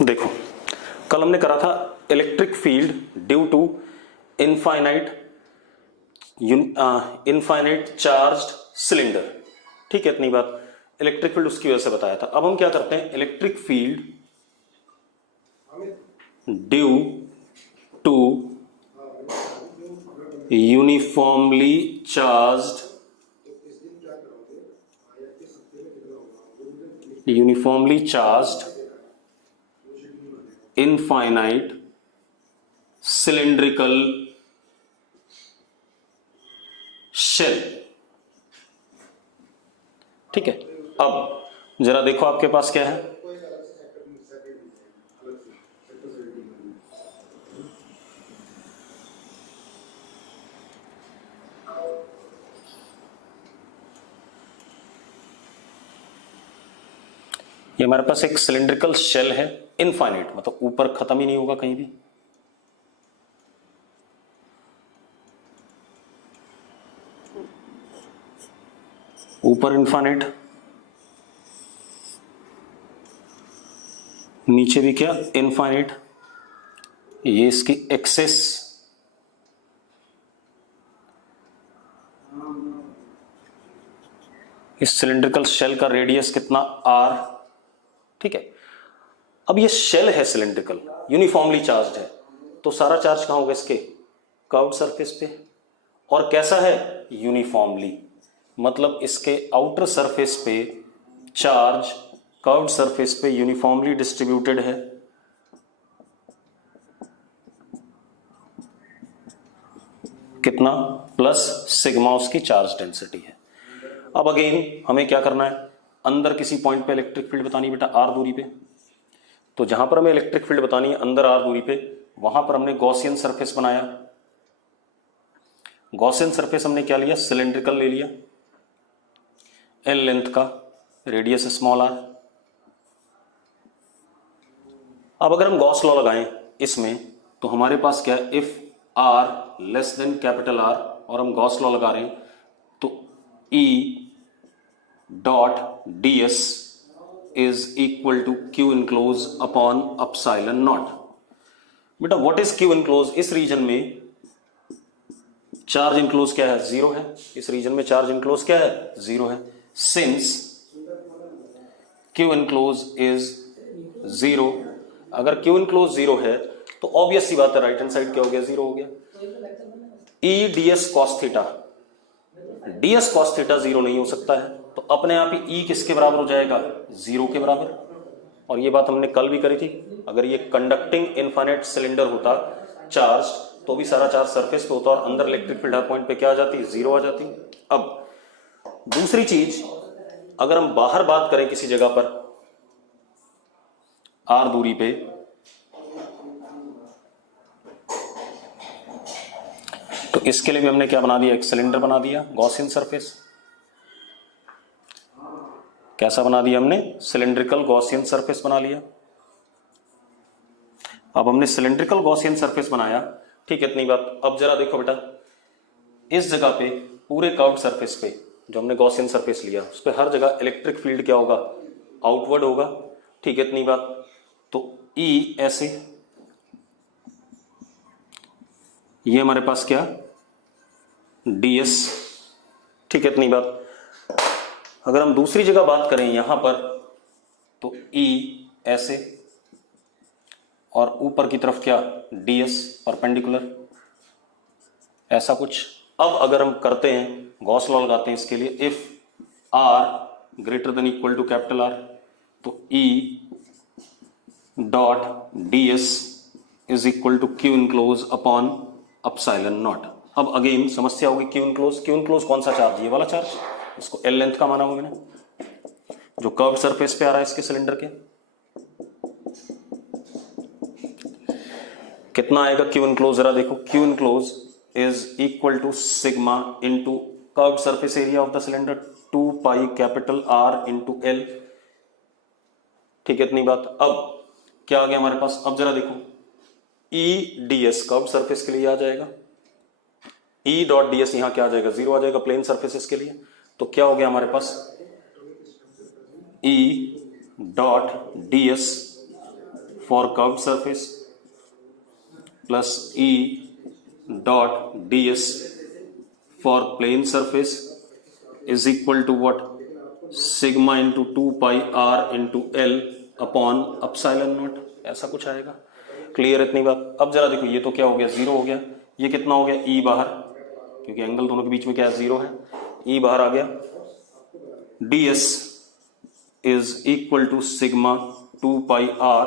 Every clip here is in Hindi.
देखो, कल हमने करा था electric field due to infinite charged cylinder. ठीक है, इतनी बात। इलेक्ट्रिक फील्ड उसकी वजह से बताया था। अब हम क्या करते हैं, electric field due to uniformly charged infinite cylindrical shell. ठीक है, अब जरा देखो आपके पास क्या है। ये हमारे पास एक सिलिंड्रिकल शेल है, इनफाइनाइट मतलब ऊपर खत्म ही नहीं होगा कहीं भी। ऊपर इनफाइनाइट, नीचे भी क्या, इनफाइनाइट। ये इसकी एक्सेस, इस सिलिंड्रिकल शेल का रेडियस कितना, आर। ठीक है, अब ये शेल है सिलिंड्रिकल, यूनिफॉर्मली चार्ज्ड है, तो सारा चार्ज कहां होगा, इसके कर्व्ड सरफेस पे। और कैसा है, यूनिफॉर्मली, मतलब इसके आउटर सरफेस पे चार्ज कर्व्ड सरफेस पे यूनिफॉर्मली डिस्ट्रीब्यूटेड है। कितना, प्लस सिग्मा उसकी चार्ज डेंसिटी है। अब अगेन हमें क्या करना है, अंदर किसी पॉइंट पे इलेक्ट्रिक फील्ड बतानी है बेटा, आर दूरी पे। तो जहां पर हमें इलेक्ट्रिक फील्ड बतानी है अंदर आर दूरी पे, वहां पर हमने गॉसियन सरफेस बनाया। गॉसियन सरफेस हमने क्या लिया, सिलिंड्रिकल ले लिया, एल लेंथ का, रेडियस स्मॉल आर। अब अगर हम गॉस लॉ लगाएं इसमें, तो हमारे पास क्या है, if r less than capital R, और हम गॉस लॉ लगा रहे हैं, तो E dot ds is equal to q enclose upon epsilon naught. बेटा व्हाट इज क्यू इनक्लोज, इस रीजन में चार्ज इनक्लोज क्या है, जीरो है। इस रीजन में चार्ज इनक्लोज क्या है, जीरो है। Since Q enclose is zero, अगर क्यू इनक्लोज जीरो है तो ऑब्वियस सी बात है, राइट हैंड साइड क्या हो गया, जीरो हो गया। ई ds cos theta, ds cos theta zero नहीं हो सकता है, तो अपने आप ही E किसके बराबर हो जाएगा, जीरो के बराबर। और ये बात हमने कल भी करी थी, अगर ये कंडक्टिंग इनफाइनाइट सिलेंडर होता चार्ज, तो भी सारा चार्ज सरफेस पे होता और अंदर इलेक्ट्रिक फील्ड हर पॉइंट पे क्या आ जाती, जीरो आ जाती। अब दूसरी चीज, अगर हम बाहर बात करें किसी जगह पर आर दूरी पे, तो इसके लिए भी हमने क्या बना दिया, एक सिलेंडर बना दिया, गॉसियन सरफेस। कैसा बना दिया हमने, सिलिंड्रिकल गॉसियन सरफेस बना लिया। अब हमने सिलिंड्रिकल गॉसियन सरफेस बनाया, ठीक है, इतनी बात। अब जरा देखो बेटा, इस जगह पे पूरे कर्व्ड सरफेस पे जो हमने गॉसियन सरफेस लिया, उस पर हर जगह इलेक्ट्रिक फील्ड क्या होगा, आउटवर्ड होगा। ठीक है, इतनी बात। तो E ऐसे, ये हमारे पास क्या, ds। ठीक है, इतनी बात। अगर हम दूसरी जगह बात करें यहां पर, तो E ऐसे, और ऊपर की तरफ क्या, ds परपेंडिकुलर, ऐसा कुछ। अब अगर हम करते हैं, गॉस लॉ लगाते हैं इसके लिए, if r greater than equal to capital R, तो E dot ds is equal to q enclose upon epsilon naught. अब अगेन समस्या होगी, क्यू इनक्लोज कौन सा चार्ज, ये वाला चार्ज, इसको एल लेंथ का माना हुआ मैंने, जो कर्व सरफेस पे आ रहा है इसके सिलेंडर के। कितना आएगा क्यू इनक्लोज, जरा देखो, q enclose is equal to sigma into curve surface area of the cylinder, 2 pi capital R into l. ठीक है, इतनी बात। अब क्या आ गया हमारे पास, अब जरा देखो, E ds कर्व सरफेस के लिए आ जाएगा, E डॉट ds यहां क्या आ जाएगा, जीरो आ जाएगा प्लेन सरफेसेस के लिए। तो क्या हो गया हमारे पास, E dot ds for curved surface plus e dot ds for plane surface is equal to what, sigma into 2 pi r into l upon epsilon naught, ऐसा कुछ आएगा। क्लियर इतनी बात। अब जरा देखो, ये तो क्या हो गया, जीरो हो गया। ये कितना हो गया, ई बाहर, क्योंकि एंगल दोनों के बीच में क्या है, जीरो है, ई बाहर आ गया। ds is equal to sigma 2 pi r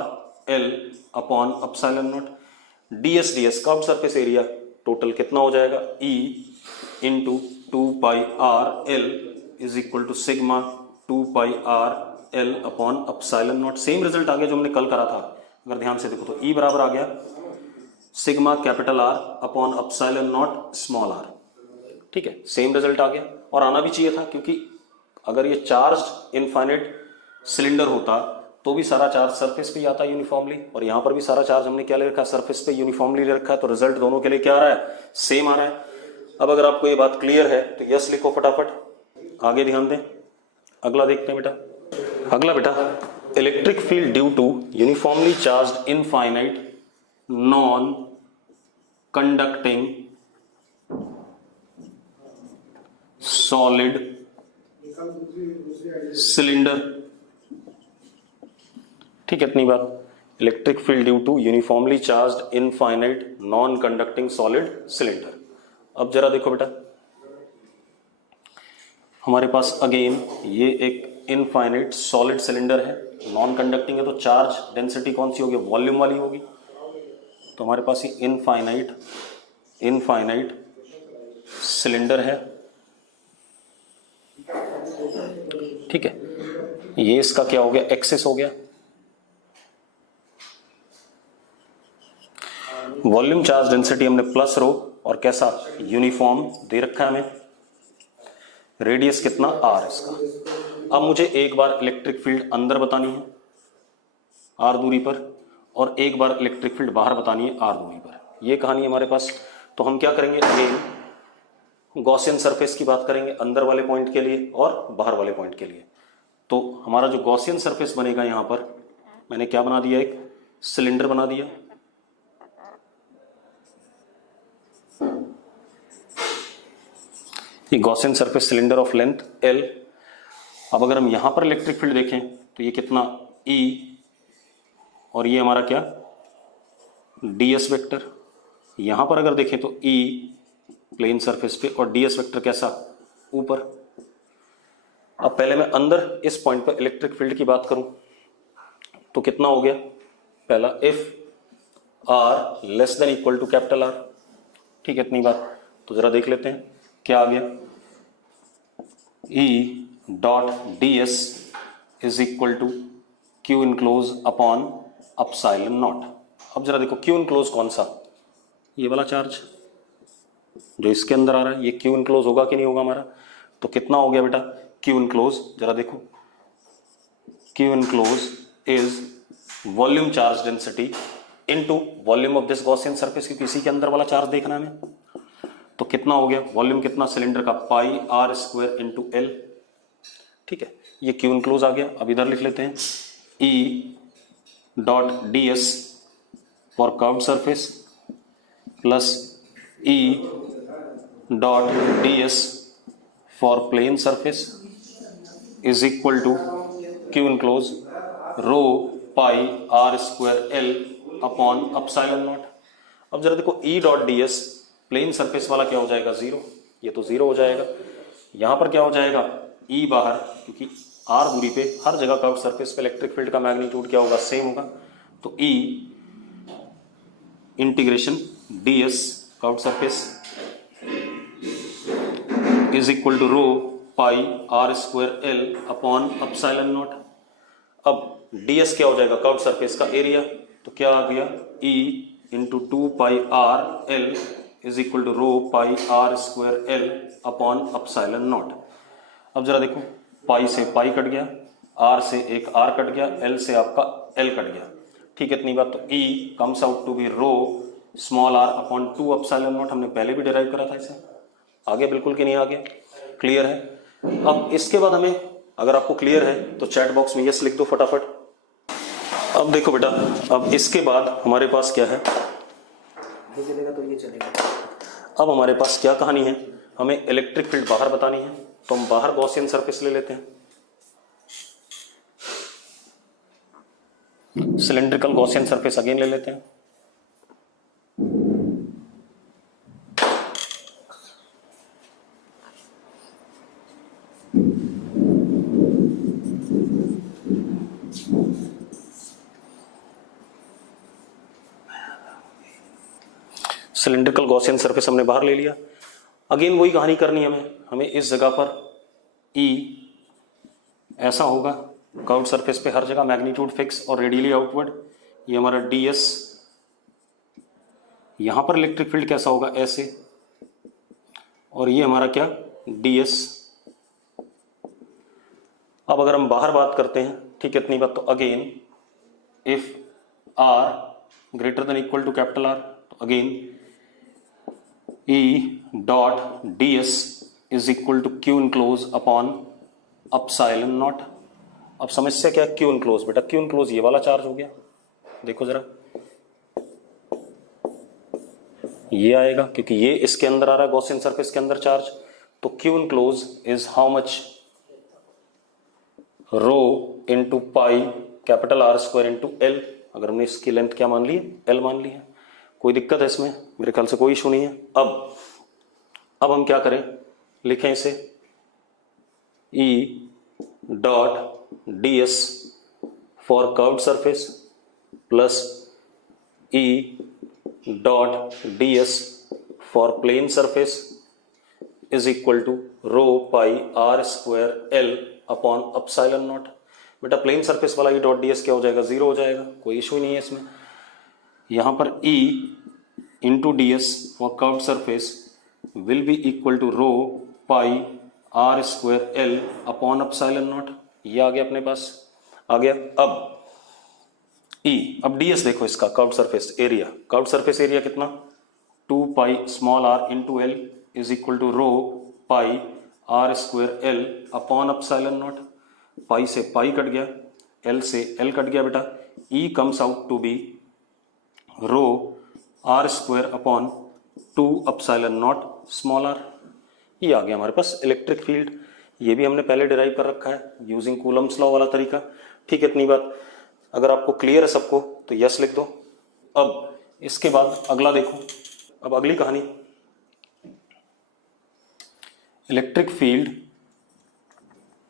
l upon epsilon nought. ds curve surface area total कितना हो जाएगा, e into 2 pi r l is equal to sigma 2 pi r l upon epsilon nought. Same result आ गया जो हमने कल करा था। अगर ध्यान से देखो तो E बराबर आ गया sigma capital R upon epsilon nought small r। ठीक है, सेम रिजल्ट आ गया और आना भी चाहिए था, क्योंकि अगर ये चार्ज्ड इनफाइनाइट सिलेंडर होता तो भी सारा चार्ज सरफेस पे ही आता यूनिफॉर्मली, और यहां पर भी सारा चार्ज हमने क्या ले रखा है, सरफेस पे यूनिफॉर्मली ले रखा है, तो रिजल्ट दोनों के लिए क्या आ रहा है, सेम आ रहा है। अब अगर आपको ये बात क्लियर है तो यस लिखो फटाफट, आगे ध्यान दें। अगला देखते हैं बेटा। अगला बेटा, electric field due to uniformly charged infinite non conducting solid cylinder. ठीक है, इतनी बात। Electric field due to uniformly charged infinite non conducting solid cylinder. अब जरा देखो बेटा, हमारे पास अगेन ये एक इनफाइनाइट सॉलिड सिलेंडर है, नॉन कंडक्टिंग है, तो चार्ज डेंसिटी कौन सी होगी, वॉल्यूम वाली होगी। तो हमारे पास ये इनफाइनाइट सिलेंडर है। ठीक है, ये इसका क्या हो गया, एक्सिस हो गया। वॉल्यूम चार्ज डेंसिटी हमने प्लस रो और कैसा यूनिफॉर्म दे रखा है हमें। रेडियस कितना, r इसका। अब मुझे एक बार इलेक्ट्रिक फील्ड अंदर बतानी है r दूरी पर, और एक बार इलेक्ट्रिक फील्ड बाहर बतानी है r दूरी पर। ये कहानी है हमारे पास। तो हम क्या करेंगे, अगेन गॉसियन सरफेस की बात करेंगे अंदर वाले पॉइंट के लिए और बाहर वाले पॉइंट के लिए। तो हमारा जो गॉसियन सरफेस बनेगा, यहां पर मैंने क्या बना दिया, एक सिलेंडर बना दिया। ये Gaussian surface cylinder of length L। अब अगर हम यहां पर इलेक्ट्रिक फील्ड देखें तो ये कितना, E, और ये हमारा क्या, ds वेक्टर। यहां पर अगर देखें तो E प्लेन सरफेस पे और ds वेक्टर कैसा, ऊपर। अब पहले मैं अंदर इस पॉइंट पर इलेक्ट्रिक फील्ड की बात करूं तो कितना हो गया, पहला if r less than equal to capital R। ठीक है, इतनी बात। तो जरा देख लेते हैं क्या आ गया, E dot ds is equal to Q enclose upon epsilon naught. अब जरा देखो Q इनक्लोज कौन सा, ये वाला चार्ज जो इसके अंदर आ रहा है, ये Q इनक्लोज होगा कि नहीं होगा हमारा। तो कितना हो गया बेटा Q इनक्लोज, जरा देखो, Q enclose is volume charge density into volume of this Gaussian surface, क्योंकि इसी के अंदर वाला चार्ज देखना है हमें। तो कितना हो गया, वॉल्यूम कितना सिलेंडर का, पाई r स्क्वायर इंटू एल। ठीक है, ये Q इनक्लोज आ गया। अब इधर लिख लेते हैं E dot ds for curved surface plus E dot ds for plane surface is equal to Q enclose rho pi r square l upon epsilon naught. अब जरा देखो E dot ds plane surface वाला क्या हो जाएगा, जीरो। ये तो जीरो हो जाएगा। यहां पर क्या हो जाएगा, E बाहर, क्योंकि r दूरी पे हर जगह कर्व्ड सरफेस पे इलेक्ट्रिक फील्ड का मैग्नीट्यूड क्या होगा, सेम होगा। तो E integration ds curved surface is equal to rho pi r square l upon epsilon naught. अब ds क्या हो जाएगा, कर्व्ड सरफेस का एरिया। तो क्या आ गया, E into 2 pi r l is equal to rho pi r square l upon epsilon naught. अब जरा देखो, पाई से पाई कट गया, r से एक r कट गया, l से आपका l कट गया। ठीक है, इतनी बात। तो E comes out to be rho small r upon 2 epsilon naught. हमने पहले भी डिराइव करा था इसे। आगे बिल्कुल कि नहीं आगे, क्लियर है। अब इसके बाद हमें, अगर आपको क्लियर है तो चैट बॉक्स में यस लिख दो फटाफट। अब देखो बेटा, अब इसके बाद हमारे पास क्या है, ये चलेगा तो ये चलेगा। अब हमारे पास क्या कहानी है, हमें इलेक्ट्रिक फील्ड बाहर बतानी है, तो हम बाहर गॉसियन सरफेस ले लेते हैं, सिलेंड्रिकल गॉसियन सरफेस अगेन ले लेते हैं। सिलेंड्रिकल गॉसियन सरफेस हमने बाहर ले लिया। अगेन वही कहानी करनी है हमें इस जगह पर E ऐसा होगा, कर्व्ड सरफेस पे हर जगह मैग्नीट्यूड फिक्स और रेडियली आउटवर्ड, ये हमारा ds, यहां पर इलेक्ट्रिक फील्ड कैसा होगा ऐसे, और ये हमारा क्या ds। अब अगर हम बाहर बात करते हैं, ठीक है, इतनी बात, तो again if r greater than equal to capital R, तो again E dot ds is equal to Q enclose upon epsilon naught. अब समस्या क्या है, Q इनक्लोज, बेटा Q इनक्लोज ये वाला चार्ज हो गया, देखो जरा ये आएगा क्योंकि ये इसके अंदर आ रहा है गॉसियन सरफेस के अंदर चार्ज, तो Q enclose is how much, rho into pi capital R square into L। अगर हमने इसकी लेंथ क्या मान ली है, L मान ली है, कोई दिक्कत है इसमें, मेरे ख्याल से कोई इशू नहीं है। अब हम क्या करें, लिखें इसे E dot ds for curved surface plus E dot ds for plane surface is equal to rho pi R square L upon epsilon naught. बेटा प्लेन सरफेस वाला E डॉट ds क्या हो जाएगा, जीरो हो जाएगा, कोई इशू नहीं है इसमें। यहां पर E into ds for curved surface will be equal to rho pi R square L upon epsilon naught, ये आ गया अपने पास, आ गया। अब E, अब ds देखो इसका curved surface area, curved surface area कितना, 2 pi small r into L is equal to rho pi R square L upon epsilon nought. Pi से पाई कट गया, L से L कट गया बेटा, E comes out to be rho R square upon 2 epsilon nought small r। ये आ गया हमारे पास इलेक्ट्रिक फील्ड, ये भी हमने पहले डिराइव कर रखा है यूजिंग कूलम्स लॉ वाला तरीका, ठीक है, इतनी बात। अगर आपको क्लियर है सबको तो यस लिख दो। अब इसके बाद अगला देखो, अब अगली कहानी, electric field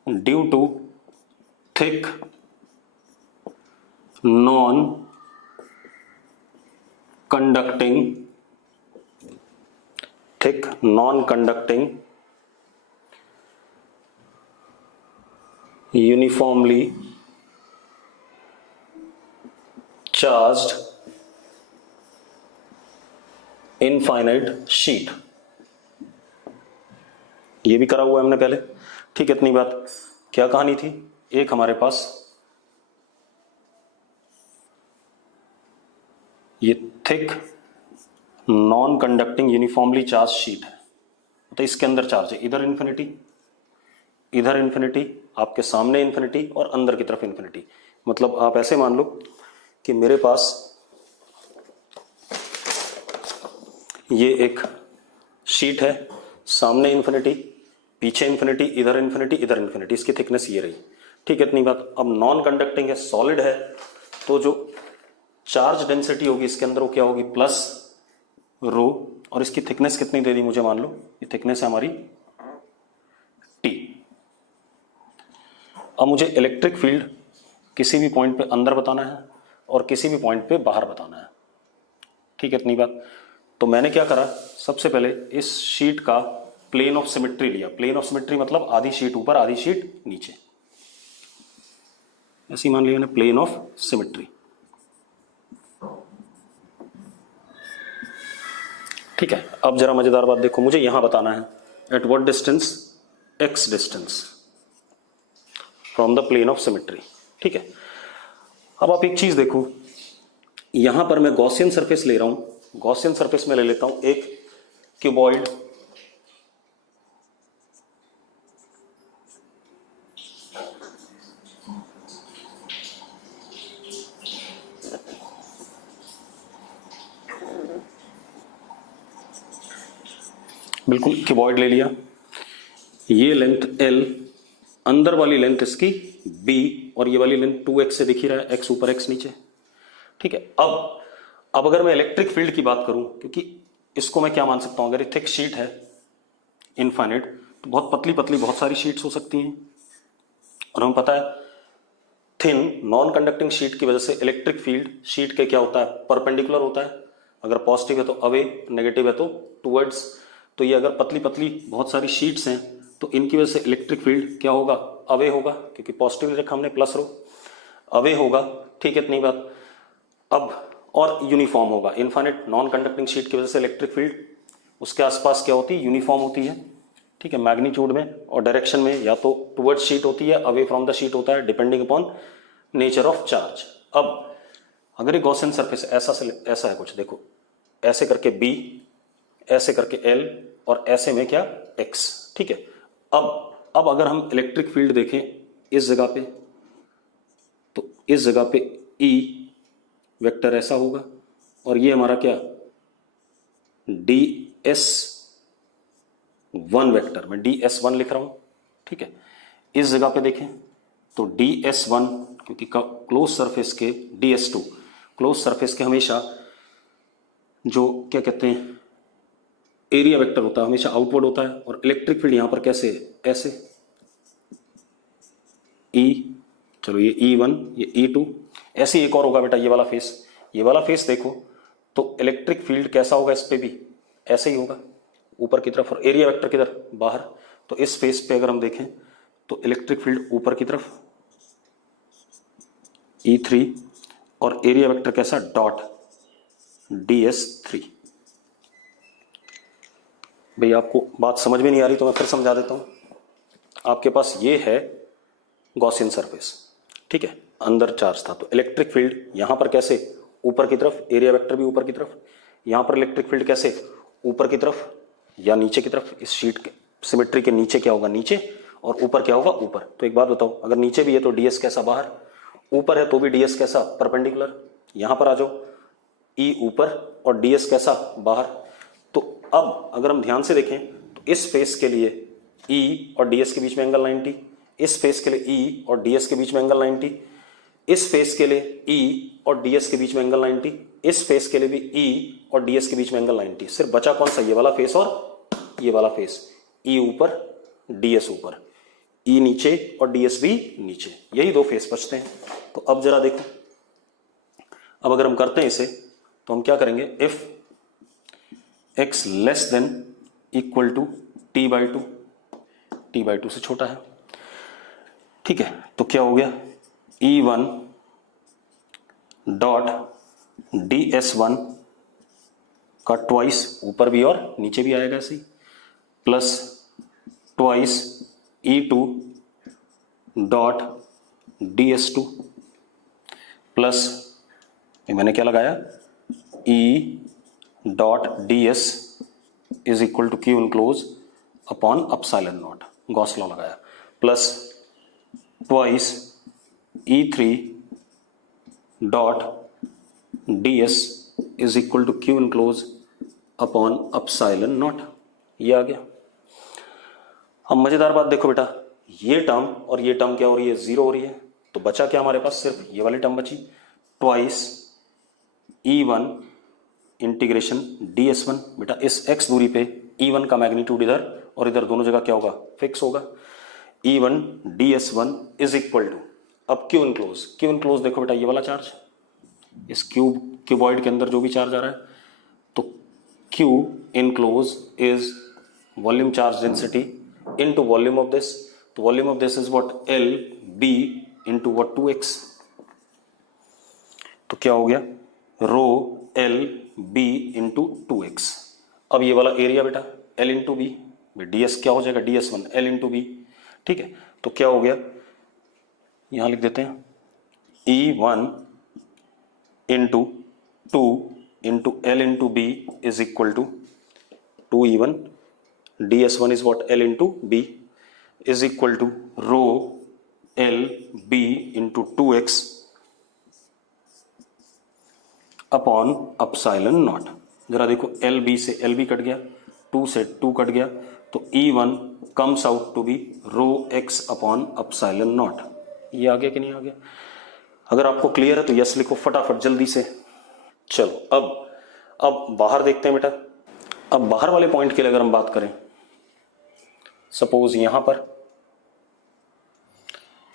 due to thick non conducting uniformly charged infinite sheet, ये भी करा हुआ है हमने पहले, ठीक है, इतनी बात। क्या कहानी थी, एक हमारे पास ये thick non conducting uniformly charge sheet है, तो इसके अंदर चार्ज है, इधर इन्फिनिटी, इधर इन्फिनिटी, आपके सामने इन्फिनिटी और अंदर की तरफ इन्फिनिटी। मतलब आप ऐसे मान लो कि मेरे पास ये एक शीट है, सामने इन्फिनिटी, पीछे इन्फिनिटी, इधर इन्फिनिटी, इधर इन्फिनिटी, इसकी थिकनेस ये रही, ठीक है, इतनी बात। अब नॉन कंडक्टिंग है, सॉलिड है, तो जो चार्ज डेंसिटी होगी इसके अंदर वो क्या होगी, प्लस रो, और इसकी थिकनेस कितनी दे दी मुझे, मान लो ये थिकनेस है हमारी T। अब मुझे इलेक्ट्रिक फील्ड किसी भी पॉइंट पे अंदर बताना है और किसी भी पॉइंट पे बाहर बताना है, ठीक है, इतनी बात। तो मैंने क्या करा, सबसे पहले इस शीट का प्लेन ऑफ सिमेट्री लिया, प्लेन ऑफ सिमेट्री मतलब आधी शीट ऊपर आधी शीट नीचे, ऐसी मान लिया मैंने प्लेन ऑफ सिमेट्री, ठीक है। अब जरा मजेदार बात देखो, मुझे यहां बताना है at what distance, x distance from the plane of symmetry, ठीक है। अब आप एक चीज देखो, यहां पर मैं गॉसियन सरफेस ले रहा हूं, गॉसियन सरफेस में ले लेता हूं एक क्यूबॉइड, बिल्कुल क्यूबॉइड ले लिया, ये लेंथ L, अंदर वाली लेंथ इसकी B, और ये वाली लेंथ 2x से दिख ही रहा है, x ऊपर x नीचे। ठीक है, अब अगर मैं इलेक्ट्रिक फील्ड की बात करूं, क्योंकि इसको मैं क्या मान सकता हूं, अगर ये थिक शीट है इनफाइनाइट, तो बहुत पतली पतली बहुत सारी शीट्स हो सकती हैं, और हमें पता है थिन नॉन कंडक्टिंग शीट की वजह से इलेक्ट्रिक फील्ड शीट के क्या होता है, परपेंडिकुलर होता है। अगर पॉजिटिव है तो अवे, नेगेटिव है तो टुवर्ड्स। तो ये अगर पतली पतली बहुत सारी शीट्स हैं तो इनकी वजह से इलेक्ट्रिक फील्ड क्या होगा, अवे होगा, क्योंकि पॉजिटिव रखा हमने प्लस रो, अवे होगा। ठीक है, इतनी बात। अब और यूनिफॉर्म होगा, इनफाइनाइट नॉन कंडक्टिंग शीट की वजह से इलेक्ट्रिक फील्ड उसके आसपास क्या होती है, यूनिफॉर्म होती है। ठीक है, मैग्नीट्यूड में और डायरेक्शन में, या तो टुवर्ड्स शीट होती है, अवे फ्रॉम द शीट होता है, depending upon nature of charge. अब अगर ये गॉसियन सरफेस ऐसा है कुछ, देखो ऐसे करके B, ऐसे करके L, और ऐसे में क्या X। ठीक है, अब अगर हम इलेक्ट्रिक फील्ड देखें इस जगह पे, तो इस जगह पे E वेक्टर ऐसा होगा, और ये हमारा क्या DS1 वेक्टर, मैं DS1 लिख रहा हूं। ठीक है, इस जगह पे देखें तो DS1, क्योंकि क्लोज सरफेस के DS2, क्लोज सरफेस के हमेशा जो क्या कहते हैं एरिया वेक्टर होता है, हमेशा आउटवर्ड होता है, और इलेक्ट्रिक फील्ड यहां पर कैसे है, ऐसे E, चलो ये E1, ये E2, ऐसे एक और होगा बेटा, ये वाला फेस, ये वाला फेस देखो तो इलेक्ट्रिक फील्ड कैसा होगा, इस पे भी ऐसे ही होगा ऊपर की तरफ, और एरिया वेक्टर किधर, बाहर। तो इस फेस पे अगर हम देखें तो इलेक्ट्रिक फील्ड ऊपर की तरफ E3, और एरिया वेक्टर कैसा, डॉट DS3। भाई आपको बात समझ में नहीं आ रही तो मैं फिर समझा देता हूं। आपके पास ये है गॉसियन सरफेस, ठीक है, अंदर चार्ज था, तो इलेक्ट्रिक फील्ड यहां पर कैसे, ऊपर की तरफ, एरिया वेक्टर भी ऊपर की तरफ। यहां पर इलेक्ट्रिक फील्ड कैसे, ऊपर की तरफ या नीचे की तरफ। इस शीट के सिमेट्री के नीचे क्या होगा, नीचे, और ऊपर क्या होगा, ऊपर। तो एक बात बताओ, अगर नीचे भी है तो DS कैसा, बाहर, ऊपर है तो भी DS कैसा, परपेंडिकुलर। यहां पर आ जाओ, E ऊपर और DS कैसा, बाहर। तो अब अगर हम ध्यान से देखें तो इस फेस के लिए E और DS के बीच में एंगल 90, इस फेस के लिए E और DS के बीच में एंगल 90, इस फेस के लिए E और DS के बीच में एंगल 90, इस फेस के लिए भी E और DS के बीच में एंगल 90। सिर्फ बचा कौन सा, ये वाला फेस और ये वाला फेस, E ऊपर DS ऊपर, E नीचे और DS भी नीचे, यही दो फेस बचते हैं। तो अब जरा देखो, अब अगर हम करते हैं इसे तो हम क्या करेंगे, if x less than equal to t/2, t/2 से छोटा है। ठीक है, तो क्या हो गया, E1 डॉट DS1 का ट्वाइस, ऊपर भी और नीचे भी आएगा ऐसे ही, plus twice E2 dot DS2 plus, मैंने क्या लगाया, E dot DS is equal to Q enclose upon epsilon naught, Gauss law लगाया, plus twice E3 dot DS is equal to Q enclose upon epsilon naught. ये आ गया। अब मजेदार बात देखो बेटा, ये टर्म और ये टर्म क्या हो रही है, जीरो हो रही है। तो बचा क्या हमारे पास, सिर्फ ये वाली टर्म बची, ट्वाइस E1 इंटीग्रेशन DS1। बेटा इस x दूरी पे E1 का मैग्नीट्यूड इधर और इधर दोनों जगह क्या होगा, फिक्स होगा। E1 DS1 is equal to, अब Q इनक्लोज, Q इनक्लोज देखो बेटा, ये वाला चार्ज, इस क्यूबॉइड के अंदर जो भी चार्ज आ रहा है, तो Q enclose is volume charge density into volume of this. तो volume of this is what, LB into what, 2x। तो क्या हो गया, रो LB इंटू 2x। अब ये वाला एरिया बेटा L इंटू बी, DS क्या हो जाएगा, DS1 L इंटू बी। ठीक है, तो क्या हो गया, यहां लिख देते हैं E1 into 2 into L into B is equal to 2E1, DS1 is what, L into B is equal to rho LB into 2x upon epsilon naught. जरा देखो, LB से LB कट गया, 2 से 2 कट गया, तो E1 comes out to be rho x upon epsilon naught. ये आ गया कि नहीं आ गया? अगर आपको क्लियर है तो यस लिखो फटाफट जल्दी से। चलो अब बाहर देखते हैं बेटा। अब बाहर वाले पॉइंट के लिए अगर हम बात करें, सपोज यहां पर,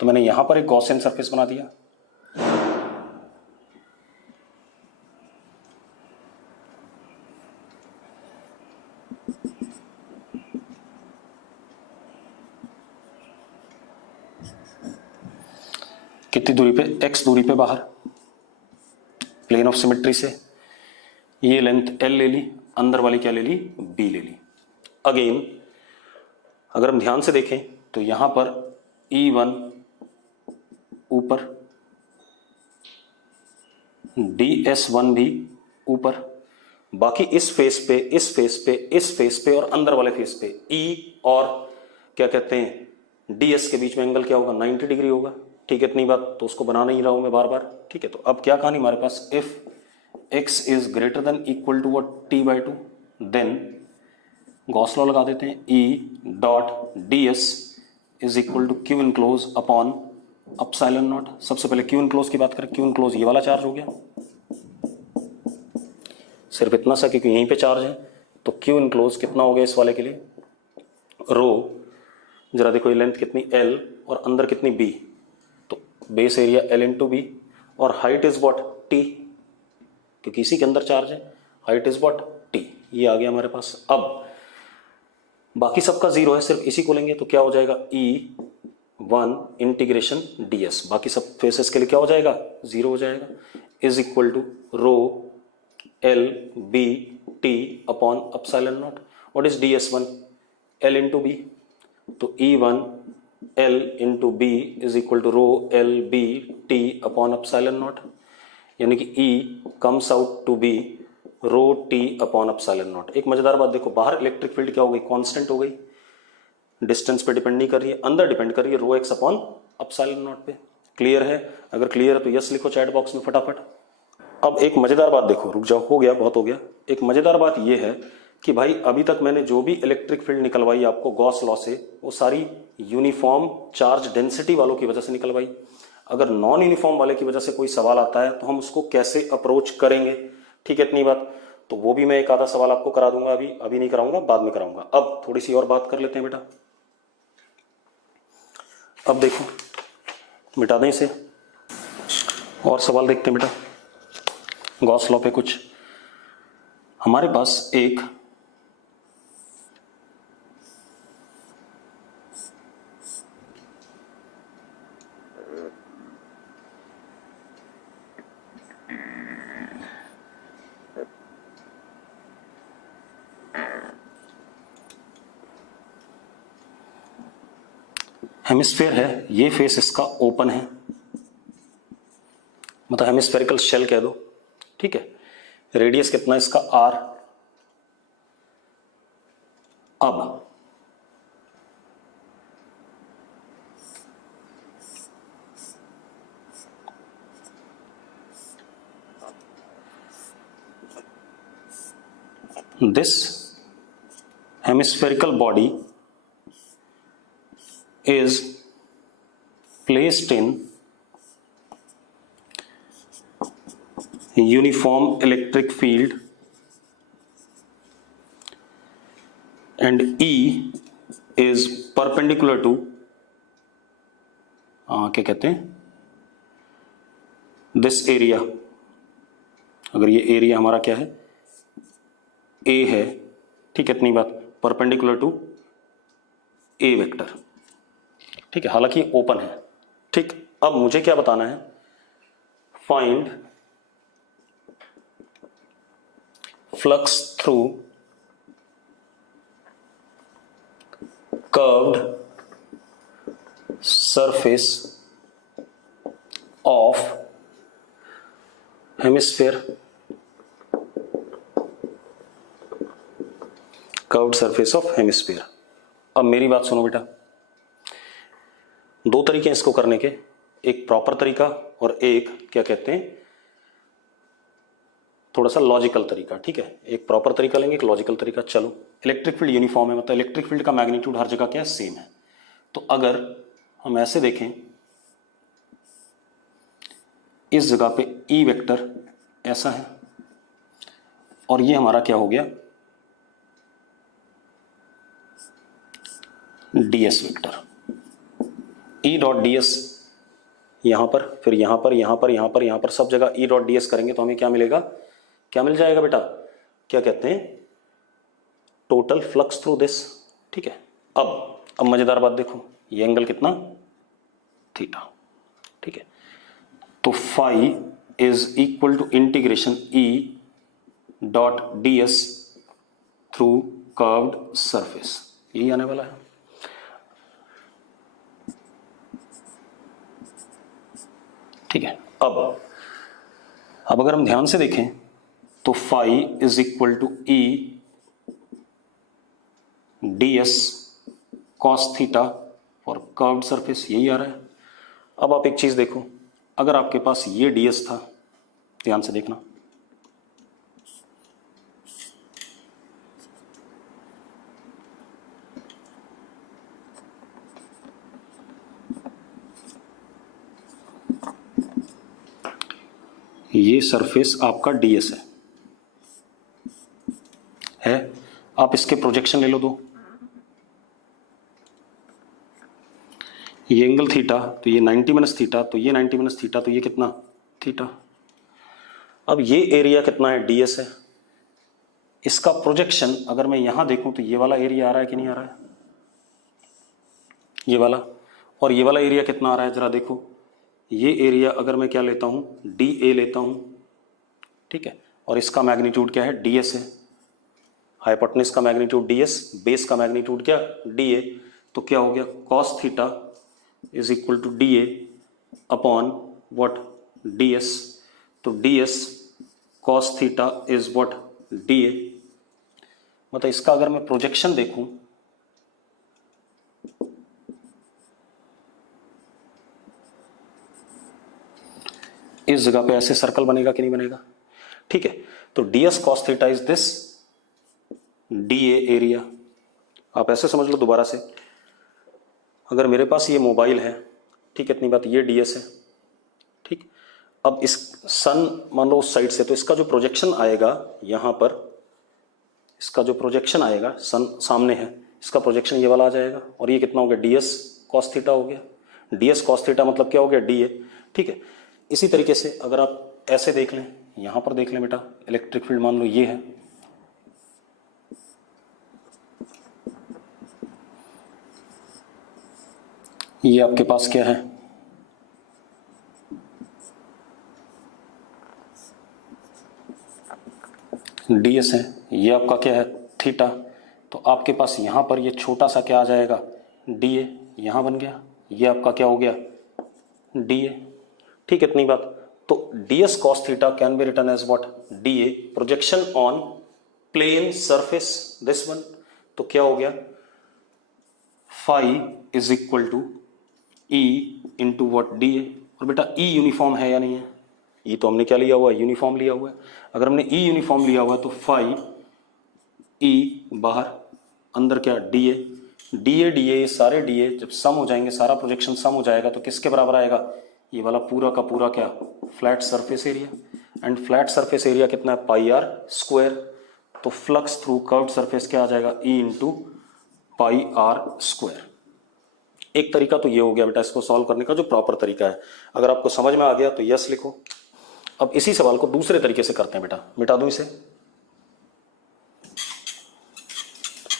तो मैंने यहां पर एक गॉसियन सरफेस बना दिया, कितनी दूरी पे? x दूरी पे बाहर, प्लेन ऑफ सिमेट्री से। ये लेंथ l ले ली, अंदर वाली क्या ले ली? b ले ली। अगेन अगर हम ध्यान से देखें तो यहां पर E1 ऊपर, DS1 भी ऊपर, बाकी इस फेस पे, इस फेस पे, इस फेस पे और अंदर वाले फेस पे E और क्या कहते हैं DS के बीच में एंगल क्या होगा? 90 डिग्री होगा। ठीक है, इतनी बात तो उसको बना नहीं रहा हूं मैं बार बार। ठीक है, तो अब क्या कहानी हमारे पास? If x is greater than equal to t/2 then Gauss law लगा देते हैं, E dot ds is equal to q enclose upon epsilon nought. सबसे पहले q इनक्लोज की बात करें, q इनक्लोज ये वाला चार्ज हो गया, सिर्फ इतना सा क्योंकि यहीं पे चार्ज है, तो q इनक्लोज कितना हो गया इस वाले के लिए? रो, जरा देखो ये लेंथ कितनी l और अंदर कितनी b, तो base area l into B, और हाइट इज वॉट? t, क्योंकि इसी के अंदर चार्ज है, हाइट इज वॉट? t। ये आ गया हमारे पास। अब बाकी सबका जीरो है, सिर्फ इसी को लेंगे तो क्या हो जाएगा? E1 इंटीग्रेशन ds, बाकी सब फेसेस के लिए क्या हो जाएगा? जीरो हो जाएगा, is equal to rho l b t upon epsilon naught. What is ds1? l into B, तो E1 l into B is equal to rho l b t upon epsilon naught, यानी कि E comes out to be rho t upon epsilon naught. एक मजेदार बात देखो, बाहर इलेक्ट्रिक फील्ड क्या हो गई? कांस्टेंट हो गई, डिस्टेंस पे डिपेंड नहीं कर रही है, अंदर डिपेंड कर रही है रो एक्स अपॉन एप्सिलॉन नॉट पे। क्लियर है? अगर क्लियर है तो यस लिखो चैट बॉक्स में फटाफट। अब एक मजेदार बात देखो, रुक जाओ, हो गया, बहुत हो गया। एक मजेदार बात यह है कि भाई अभी तक मैंने जो भी इलेक्ट्रिक फील्ड निकलवाई आपको गॉस लॉ से, वो सारी यूनिफॉर्म चार्ज डेंसिटी वालों की वजह से निकलवाई। अगर नॉन यूनिफॉर्म वाले की वजह से कोई सवाल आता है तो हम उसको कैसे अप्रोच करेंगे, ठीक है, इतनी बात। तो वो भी मैं एक आधा सवाल आपको करा दूंगा, अभी नहीं कराऊंगा, बाद में कराऊंगा। अब थोड़ी सी और बात कर लेते हैं बेटा। अब देखो, मिटा दें इसे और सवाल देखते हैं बेटा। गॉस लॉ पे कुछ हमारे पास एक हेमिस्फीयर है, ये फेस इसका ओपन है, मतलब हेमिस्फेरिकल शेल कह दो, ठीक है। रेडियस कितना इसका? r। अब this hemispherical body is placed in uniform electric field and E is perpendicular to क्या कहते हैं, this area। अगर ये एरिया हमारा क्या है? A है, ठीक है, इतनी बात, परपेंडिकुलर टू A वेक्टर, ठीक है, हालांकि ओपन है, ठीक। अब मुझे क्या बताना है? Find flux through curved surface of hemisphere, curved surface of hemisphere. अब मेरी बात सुनो बेटा, दो तरीके हैं इसको करने के, एक प्रॉपर तरीका और एक क्या कहते हैं थोड़ा सा लॉजिकल तरीका, ठीक है, एक प्रॉपर तरीका लेंगे, एक लॉजिकल तरीका। चलो, इलेक्ट्रिक फील्ड यूनिफॉर्म है, मतलब इलेक्ट्रिक फील्ड का मैग्नीट्यूड हर जगह क्या है, सेम है। तो अगर हम ऐसे देखें, इस जगह पे ई वेक्टर ऐसा है और ये हमारा क्या हो गया, डीएस वेक्टर। ई डॉट डीएस यहां पर, फिर यहां पर, यहां पर, यहां पर, यहां पर, सब जगह ई डॉट डीएस करेंगे तो हमें क्या मिलेगा, क्या मिल जाएगा बेटा, क्या कहते हैं, टोटल फ्लक्स थ्रू दिस, ठीक है। अब मजेदार बात देखो, ये एंगल कितना, थीटा, ठीक है। तो phi is equal to integration E dot DS through curved surface, यही आने वाला है। ठीक है। अब अगर हम ध्यान से देखें तो phi is equal to E DS cos theta for curved surface, यही आ रहा है। अब आप एक चीज देखो, अगर आपके पास ये डीएस था, ध्यान से देखना, ये सरफेस आपका डीएस है, आप इसके प्रोजेक्शन ले लो दो, ये एंगल थीटा, तो ये 90 माइनस थीटा, तो ये 90 माइनस थीटा, तो ये कितना, थीटा। अब ये एरिया कितना है, डीएस है, इसका प्रोजेक्शन अगर मैं यहां देखूं तो ये वाला एरिया आ रहा है कि नहीं आ रहा है, ये वाला, और ये वाला एरिया कितना आ रहा है, जरा देखो, ये एरिया अगर मैं क्या लेता हूं, डी ए लेता हूं, ठीक है, और इसका मैग्नीट्यूड क्या है, डीएस है, हाइपोटेनस का मैग्नीट्यूड डीएस, बेस का मैग्नीट्यूड क्या, डीए, तो क्या हो गया, cos theta is equal to D A upon what, DS, तो DS cos theta is what, DA. मतलब इसका अगर मैं प्रोजेक्शन देखूं, इस जगह पे ऐसे सर्कल बनेगा कि नहीं बनेगा, ठीक है। तो DS cos theta is this DA area. आप ऐसे समझ लो दोबारा से, अगर मेरे पास ये मोबाइल है, ठीक है, इतनी बात, ये डीएस है, ठीक। अब इस सन मान लो उस साइड से, तो इसका जो प्रोजेक्शन आएगा यहां पर, इसका जो प्रोजेक्शन आएगा, सन सामने है, इसका प्रोजेक्शन ये वाला आ जाएगा, और ये कितना हो गया, डीएस कॉस थीटा हो गया। डीएस कॉस थीटा मतलब क्या हो गया, डीए, ठीक है। इसी तरीके से अगर आप ऐसे देख लें, यहां पर देख लें बेटा, इलेक्ट्रिक फील्ड मान लो ये है, ये आपके पास क्या है, डीएस है, ये आपका क्या है, थीटा। तो आपके पास यहां पर ये छोटा सा क्या आ जाएगा, डीए, यहां बन गया, ये आपका क्या हो गया, डीए, ठीक है, इतनी बात। तो DS cos theta can be written as what, DA, projection on plane surface this one, तो क्या हो गया, phi is equal to E into what, D A. और बेटा ई यूनिफॉर्म है या नहीं है, ई तो हमने क्या लिया हुआ है, यूनिफॉर्म लिया हुआ है। अगर हमने ई यूनिफॉर्म लिया हुआ है तो फाई ई बाहर, अंदर क्या, D A, D A, D A, सारे डी ए जब सम हो जाएंगे, सारा प्रोजेक्शन सम हो जाएगा तो किसके बराबर आएगा, ये वाला पूरा का पूरा क्या, flat surface area. And flat surface area कितना है, पाई आर स्क्वायर। तो फ्लक्स थ्रू कर्व्ड सरफेस क्या आ जाएगा, E into pi R square. एक तरीका तो ये हो गया बेटा इसको सॉल्व करने का, जो प्रॉपर तरीका है। अगर आपको समझ में आ गया तो यस लिखो। अब इसी सवाल को दूसरे तरीके से करते हैं बेटा, मिटा दूं इसे।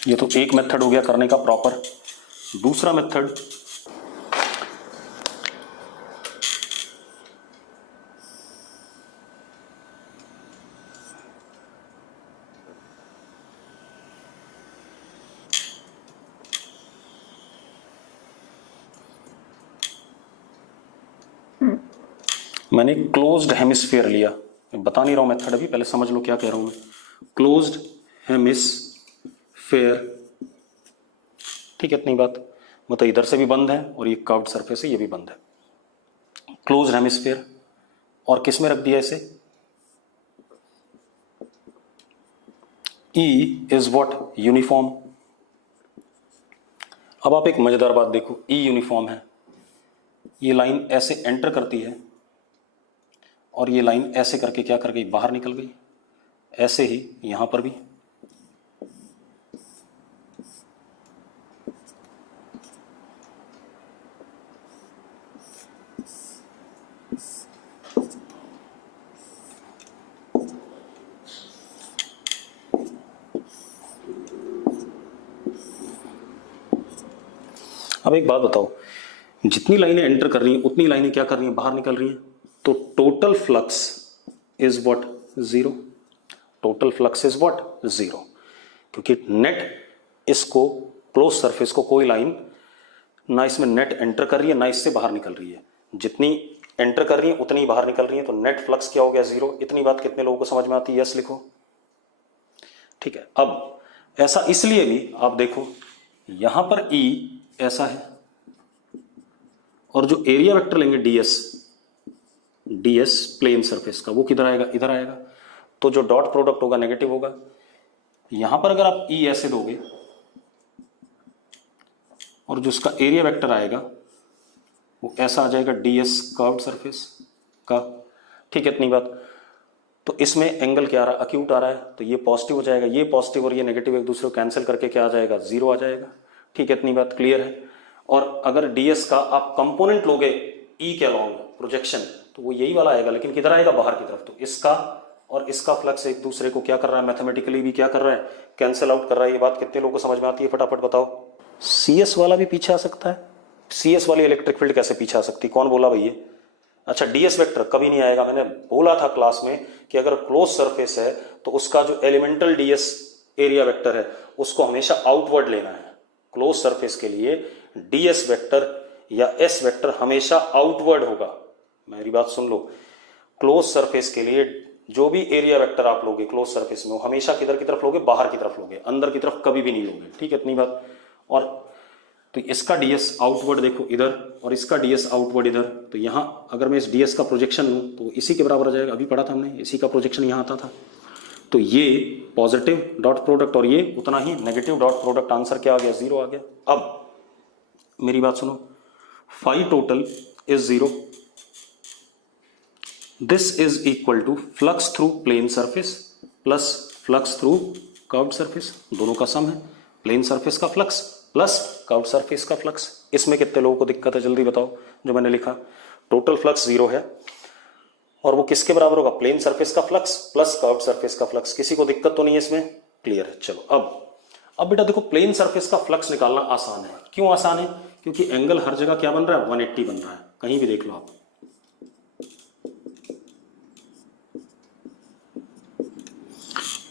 ये तो एक मेथड हो गया करने का प्रॉपर। दूसरा मेथड, मैंने क्लोज्ड हेमिस्फीयर लिया, बता नहीं रहा हूं मेथड अभी, पहले समझ लो क्या कह रहा हूं मैं। क्लोज्ड हेमिस्फीयर, ठीक है, इतनी बात, मतलब इधर से भी बंद है और ये कर्व्ड सरफेस है, ये भी बंद है। क्लोज्ड हेमिस्फीयर, और किस में रख दिया इसे, ई इज व्हाट? यूनिफॉर्म। अब आप एक मजेदार बात देखो, ई यूनिफॉर्म है, ये लाइन ऐसे एंटर करती है और ये लाइन ऐसे करके क्या कर गई? बाहर निकल गई। ऐसे ही यहां पर भी अब एक बात बताओ, जितनी लाइनें एंटर कर रही हैं उतनी लाइनें क्या कर रही हैं? बाहर निकल रही हैं। तो total flux is what? Zero. Total flux is what? Zero. क्योंकि नेट इसको क्लोज सरफेस को कोई लाइन ना इसमें नेट एंटर कर रही है ना इससे बाहर निकल रही है। जितनी एंटर कर रही है उतनी बाहर निकल रही है, तो नेट फ्लक्स क्या हो गया? जीरो। इतनी बात कितने लोगों को समझ में आती है? यस लिखो। ठीक है। अब ऐसा इसलिए भी आप देखो, यहां पर ई ऐसा है और जो एरिया वेक्टर लेंगे डीएस प्लेन सरफेस का, वो किधर आएगा? इधर आएगा। तो जो डॉट प्रोडक्ट होगा नेगेटिव होगा। यहां पर अगर आप ई ऐसे दोगे और जो उसका एरिया वेक्टर आएगा वो ऐसा आ जाएगा डीएस कर्व्ड सरफेस का। ठीक है, इतनी बात। तो इसमें एंगल क्या आ रहा है? अक्यूट आ रहा है, तो ये पॉजिटिव हो जाएगा, ये पॉजिटिव और ये नेगेटिव एक दूसरे को कैंसिल करके क्या आ जाएगा? जीरो आ जाएगा। ठीक है, इतनी बात क्लियर है। और अगर डीएस का आप कंपोनेंट लोगे ई के अलोंग प्रोजेक्शन, तो वो यही वाला आएगा, लेकिन किधर आएगा? बाहर की तरफ। तो इसका और इसका फ्लक्स एक दूसरे को क्या कर रहा है? मैथमेटिकली भी क्या कर रहा है? कैंसिल आउट कर रहा है। ये बात कितने लोगों को समझ में आती है? फटाफट बताओ। सीएस वाला भी पीछे आ सकता है। सीएस वाली इलेक्ट्रिक फील्ड कैसे पीछे आ सकती? कौन बोला भैया? अच्छा, डीएस वेक्टर कभी नहीं आएगा। मैंने बोला था क्लास में कि अगर क्लोज सरफेस है तो उसका जो एलिमेंटल डीएस एरिया वेक्टर है उसको हमेशा आउटवर्ड लेना है। क्लोज सरफेस के लिए डीएस वेक्टर या एस वेक्टर हमेशा आउटवर्ड होगा। मेरी बात सुन लो, क्लोज सरफेस के लिए जो भी एरिया वेक्टर आप लोगे क्लोज सरफेस में, वो हमेशा किधर की तरफ लोगे? बाहर की तरफ लोगे, अंदर की तरफ कभी भी नहीं लोगे। ठीक है, इतनी बात। और तो इसका डीएस आउटवर्ड देखो इधर और इसका डीएस आउटवर्ड इधर, तो यहां अगर मैं इस डीएस का प्रोजेक्शन लूं तो इसी के बराबर आ जाएगा। अभी पढ़ा था हमने, इसी का प्रोजेक्शन यहां आता था। तो ये पॉजिटिव डॉट प्रोडक्ट और ये उतना ही नेगेटिव डॉट प्रोडक्ट, आंसर क्या आ गया? जीरो आ गया। अब मेरी बात सुनो, phi total is zero. This is equal to flux through plane surface plus flux through curved surface, दोनों का सम है। प्लेन सरफेस का फ्लक्स प्लस कर्व्ड सरफेस का फ्लक्स। इसमें कितने लोगों को दिक्कत है? जल्दी बताओ। जो मैंने लिखा टोटल फ्लक्स जीरो है और वो किसके बराबर होगा? प्लेन सरफेस का फ्लक्स प्लस कर्व्ड सरफेस का फ्लक्स। किसी को दिक्कत तो नहीं है इसमें? क्लियर है। चलो अब बेटा देखो, प्लेन सरफेस का फ्लक्स निकालना आसान है। क्यों आसान है? क्योंकि एंगल हर जगह क्या बन रहा है? 180 बन रहा है, कहीं भी देख लो आप।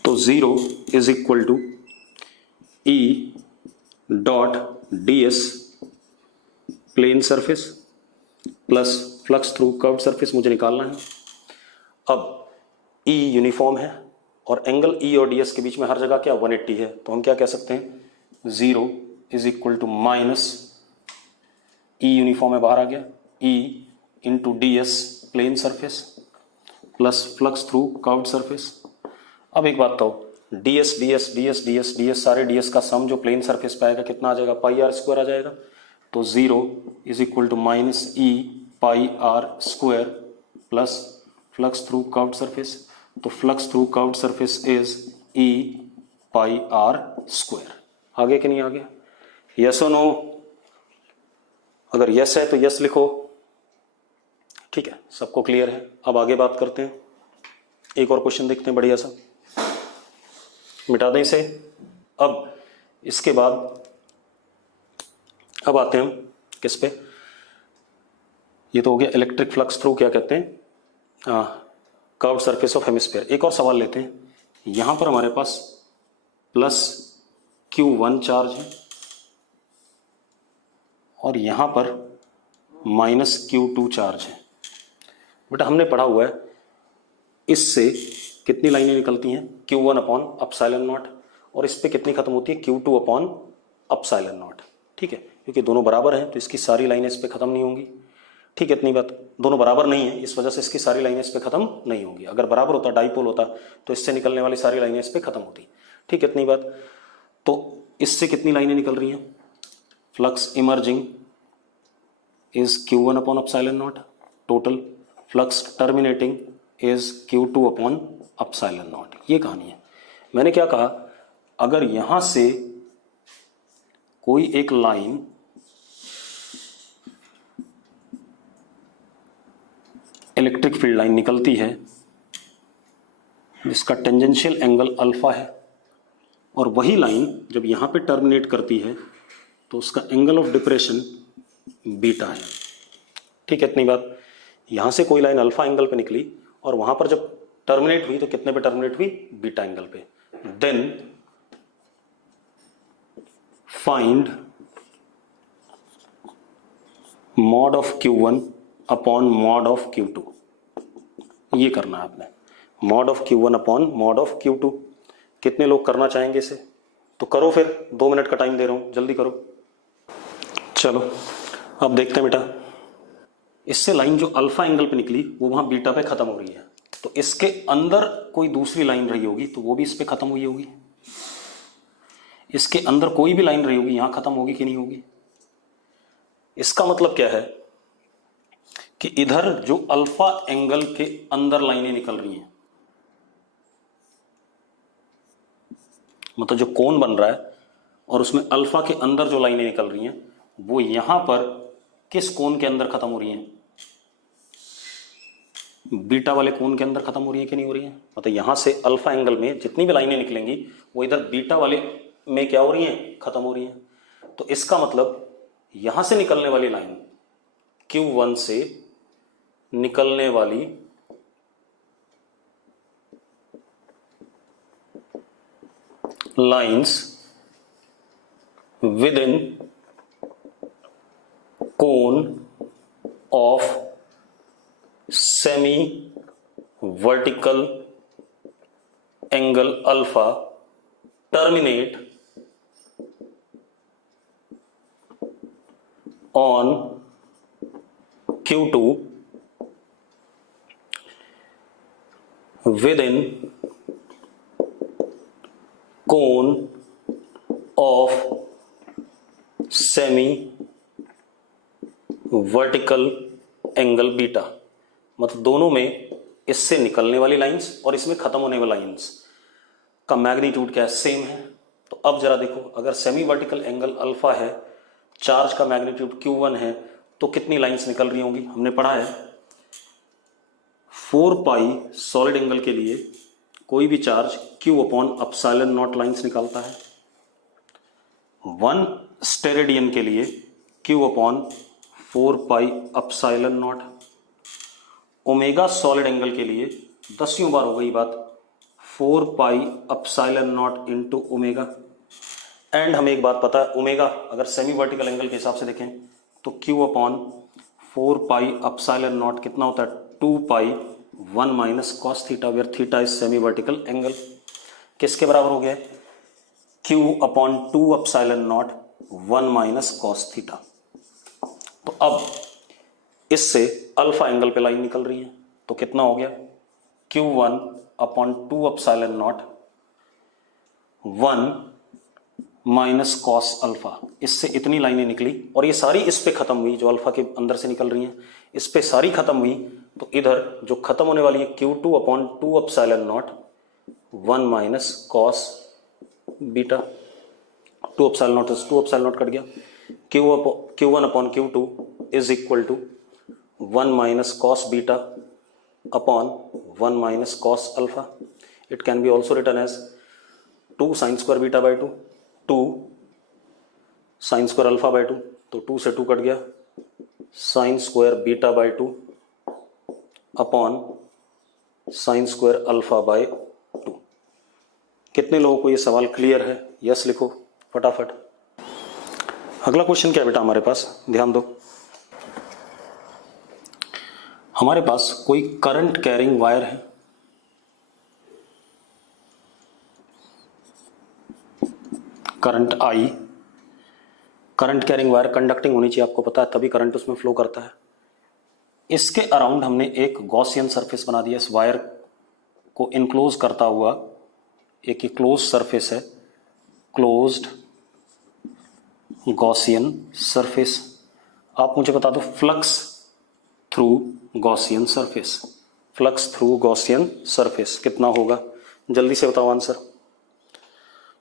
तो zero is equal to E dot DS plane surface plus flux through curved surface मुझे निकालना है। अब ई यूनिफॉर्म है और एंगल ई और डीएस के बीच में हर जगह क्या? 180 है। तो हम क्या कह सकते हैं? Zero is equal to minus E uniform है, बाहर आ गया, E into DS plane surface plus flux through curved surface. अब एक बात बताओ, DS DS DS DS DS सारे डीएस का सम जो प्लेन सरफेस पे आएगा कितना आ जाएगा? पाई आर स्क्वायर आ जाएगा। तो zero is equal to minus E pi R square plus flux through curved surface. तो flux through curved surface is E pi R square. आगे कि नहीं आ गया? यस और नो? अगर यस है तो यस लिखो। ठीक है, सबको क्लियर है? अब आगे बात करते हैं, एक और क्वेश्चन देखते हैं बढ़िया सा, मिटा दें इसे। अब इसके बाद अब आते हैं हम किस पे? ये तो हो गया इलेक्ट्रिक फ्लक्स थ्रू क्या कहते हैं? Curved surface of hemisphere. एक और सवाल लेते हैं। यहां पर हमारे पास प्लस Q1 चार्ज है और यहां पर माइनस Q2 चार्ज है। बेटा हमने पढ़ा हुआ है, इससे कितनी लाइनें निकलती हैं? Q1 अपॉन अपसाइलन नॉट, और इस पे कितनी खत्म होती है? Q2 upon epsilon not. ठीक है, क्योंकि दोनों बराबर हैं तो इसकी सारी लाइनें इस पे खत्म नहीं होंगी। ठीक है, इतनी बात। दोनों बराबर नहीं है, इस वजह से इसकी सारी लाइनें इस पे खत्म नहीं होंगी। अगर बराबर होता, डाइपोल होता, तो इससे निकलने वाली सारी लाइनें इस पे खत्म होती। ठीक, इतनी बात। तो इससे कितनी लाइनें निकल रही हैं? Flux emerging is Q1 upon epsilon not, total flux terminating is Q2 upon epsilon naught. ये कहानी है। मैंने क्या कहा, अगर यहां से कोई एक लाइन इलेक्ट्रिक फील्ड लाइन निकलती है जिसका टेंजेंशियल एंगल अल्फा है, और वही लाइन जब यहां पे टर्मिनेट करती है तो उसका एंगल ऑफ डिप्रेशन बीटा है। ठीक है, इतनी बात। यहां से कोई लाइन अल्फा एंगल पे निकली और वहां पर जब टर्मिनेट हुई तो कितने पे टर्मिनेट हुई? बीटा एंगल पे। Then find mod of Q1 upon mod of Q2। ये करना है आपने, mod of Q1 upon mod of Q2। कितने लोग करना चाहेंगे इसे? तो करो फिर, 2 मिनट का टाइम दे रहा हूं, जल्दी करो। चलो अब देखते हैं बेटा, इससे लाइन जो अल्फा एंगल पे निकली वो वहां बीटा पे खत्म हो रही है, तो इसके अंदर कोई दूसरी लाइन रही होगी तो वो भी इस पे खत्म हुई होगी। इसके अंदर कोई भी लाइन रही होगी यहां खत्म होगी कि नहीं होगी? इसका मतलब क्या है कि इधर जो अल्फा एंगल के अंदर लाइनें निकल रही हैं, मतलब जो कोण बन रहा है और उसमें अल्फा के अंदर जो लाइनें निकल रही हैं वो यहां पर किस कोण के अंदर खत्म हो रही हैं? बीटा वाले कोण के अंदर खत्म हो रही है कि नहीं हो रही है? मतलब यहां से अल्फा एंगल में जितनी भी लाइनें निकलेंगी वो इधर बीटा वाले में क्या हो रही हैं? खत्म हो रही हैं। तो इसका मतलब यहां से निकलने वाली लाइन, Q1 से निकलने वाली lines with in cone of semi vertical angle alpha terminate on Q2 within cone of semi vertical angle beta. मतलब दोनों में इससे निकलने वाली लाइंस और इसमें खत्म होने वाली लाइंस का मैग्नीट्यूड क्या है? सेम है। तो अब जरा देखो, अगर सेमी वर्टिकल एंगल अल्फा है, चार्ज का मैग्नीट्यूड Q1 है, तो कितनी लाइंस निकल रही होंगी? हमने पढ़ा है 4 पाई सॉलिड एंगल के लिए कोई भी charge Q upon epsilon not lines निकालता है। 1 स्टेरेडियन के लिए Q upon 4 pi epsilon not. Omega solid angle के लिए 10वीं बार हो गई बात, 4 pi epsilon not into omega. And हमें एक बात पता है, ओमेगा अगर सेमी वर्टिकल एंगल के हिसाब से देखें तो Q upon 4 pi epsilon naught कितना होता है? 2 pi 1 minus cos theta, where theta is semi vertical angle. किसके बराबर हो गया? Q upon 2 epsilon naught 1 minus cos theta. तो अब इससे अल्फा एंगल पे लाइन निकल रही है, तो कितना हो गया? Q1 upon 2 epsilon naught 1 minus cos alpha. इससे इतनी लाइनें निकली और ये सारी इस पे खत्म हुई, जो अल्फा के अंदर से निकल रही हैं इस पे सारी खत्म हुई। तो इधर जो खत्म होने वाली है Q2 upon 2 epsilon naught 1 minus cos beta. 2 epsilon naught 2 epsilon naught cut गया। Q1 upon Q2 is equal to 1 minus cos beta upon 1 minus cos alpha. It can be also written as 2 sine square beta by 2, 2 sine square alpha by 2, तो 2 से 2 कट गया, sine square beta by 2 upon sine square alpha by 2। कितने लोगों को ये सवाल क्लियर है? यस लिखो फटाफट। अगला क्वेश्चन क्या है बेटा हमारे पास, ध्यान दो। हमारे पास कोई करंट कैरिंग वायर है, current I. Current carrying wire conducting होनी चाहिए, आपको पता है, तभी करंट उसमें फ्लो करता है। इसके अराउंड हमने एक गॉसियन सरफेस बना दिया, इस वायर को इनक्लोज करता हुआ एक ये क्लोज सरफेस है, क्लोज्ड गॉसियन सरफेस। आप मुझे बता दो flux through Gaussian surface, flux through Gaussian surface कितना होगा, जल्दी से बताओ answer.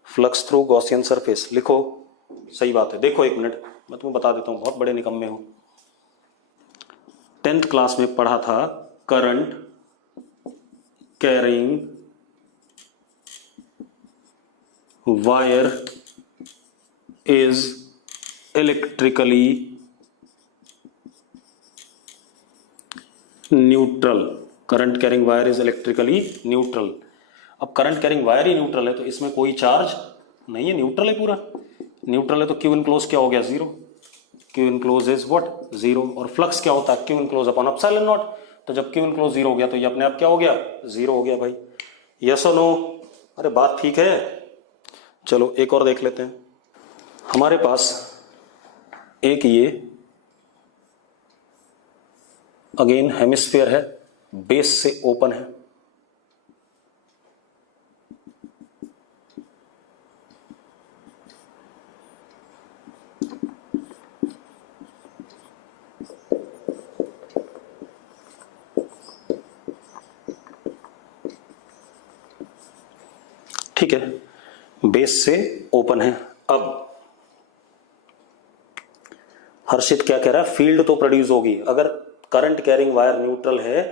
Flux through Gaussian surface लिखो, सही बात है। देखो एक मिनट मैं तुम्हें बता देता हूं, बहुत बड़े निकम्मे हो। 10th क्लास में पढ़ा था current carrying wire is electrically neutral. Current carrying wire is electrically neutral. अब करंट कैरिंग वायर ही न्यूट्रल है तो इसमें कोई चार्ज नहीं है, न्यूट्रल है पूरा। न्यूट्रल है तो क्यू इनक्लोज क्या हो गया, zero. Q enclose is what, zero. और फ्लक्स क्या होता है, Q enclose upon epsilon not. तो जब क्यू इनक्लोज जीरो हो गया तो ये अपने आप क्या हो गया, जीरो हो गया भाई। यस और नो, अरे बात ठीक है। चलो एक और देख लेते हैं। हमारे पास एक ये अगेन हेमिस्फीयर है, बेस से ओपन है। ठीक है, बेस से ओपन है। अब हर्षित क्या कह रहा है, फील्ड तो प्रोड्यूस होगी। अगर करंट कैरिंग वायर न्यूट्रल है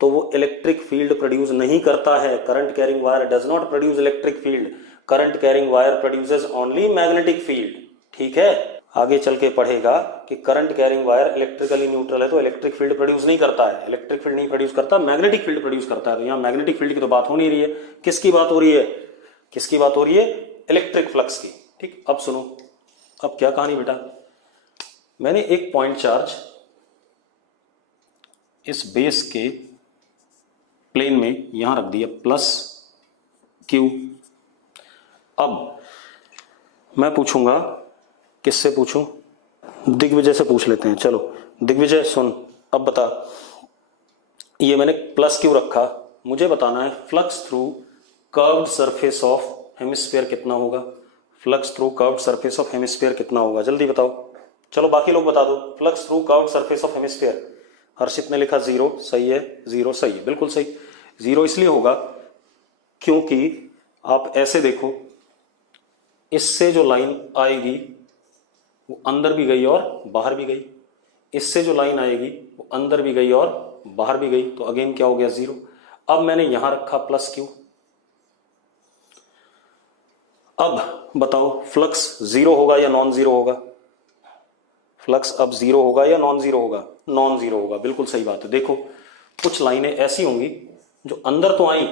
तो वो इलेक्ट्रिक फील्ड प्रोड्यूस नहीं करता है। Current carrying wire does not produce electric field, current carrying wire produces only magnetic field. ठीक है, आगे चल के पढ़ेगा कि current carrying wire electrically neutral है तो इलेक्ट्रिक फील्ड प्रोड्यूस नहीं करता है। इलेक्ट्रिक फील्ड नहीं प्रोड्यूस करता, मैग्नेटिक फील्ड प्रोड्यूस करता है। तो यहाँ मैग्नेटिक फील्ड की तो बात हो नहीं रही है, किसकी बात हो रही है, किसकी बात हो रही है, इलेक्ट्रिक फ्लक्स की। ठीक, अब सुनो, अब क्या कहानी बेटा, मैंने एक पॉइंट चार्ज इस बेस के प्लेन में यहां रख दिया प्लस क्यू। अब मैं पूछूंगा, किससे पूछूं, दिग्विजय से पूछ लेते हैं। चलो दिग्विजय सुन, अब बता, ये मैंने प्लस क्यू रखा, मुझे बताना है flux through curved surface of hemisphere कितना होगा। Flux through curved surface of hemisphere कितना होगा, जल्दी बताओ। चलो बाकी लोग बता दो, flux through curved surface of hemisphere. Harshit ने लिखा जीरो, सही है, जीरो सही है, बिल्कुल सही। जीरो इसलिए होगा क्योंकि आप ऐसे देखो, इससे जो लाइन आएगी वो अंदर भी गई और बाहर भी गई, इससे जो लाइन आएगी वो अंदर भी गई और बाहर भी गई, तो अगेन क्या हो गया, जीरो। अब मैंने यहां रखा प्लस क्यू। अब बताओ फ्लक्स जीरो होगा या नॉन जीरो होगा, फ्लक्स अब जीरो होगा या नॉन जीरो होगा, नॉन जीरो होगा, बिल्कुल सही बात है। देखो कुछ लाइनें ऐसी होंगी जो अंदर तो आई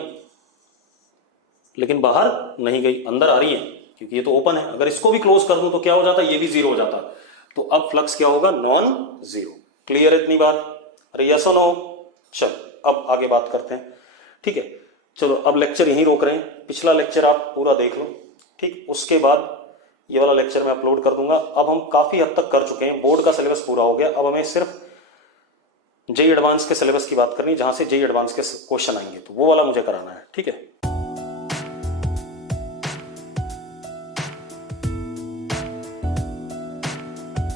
लेकिन बाहर नहीं गई, अंदर आ रही है क्योंकि ये तो ओपन है। अगर इसको भी क्लोज कर दूं तो क्या हो जाता, ये भी जीरो हो जाता। तो अब फ्लक्स क्या होगा, नॉन जीरो। क्लियर है इतनी बात, अरे यस और नो। चलो अब आगे बात करते हैं, ठीक है। चलो अब लेक्चर यहीं रोक रहे हैं, पिछला लेक्चर आप पूरा देख लो, ठीक। उसके बाद ये वाला लेक्चर मैं अपलोड कर दूंगा। अब हम काफी हद तक कर चुके हैं, बोर्ड का सिलेबस पूरा हो गया। अब हमें सिर्फ जेईई एडवांस के सिलेबस की बात करनी, जहां से जेईई एडवांस के क्वेश्चन आएंगे, तो वो वाला मुझे कराना है, ठीक है।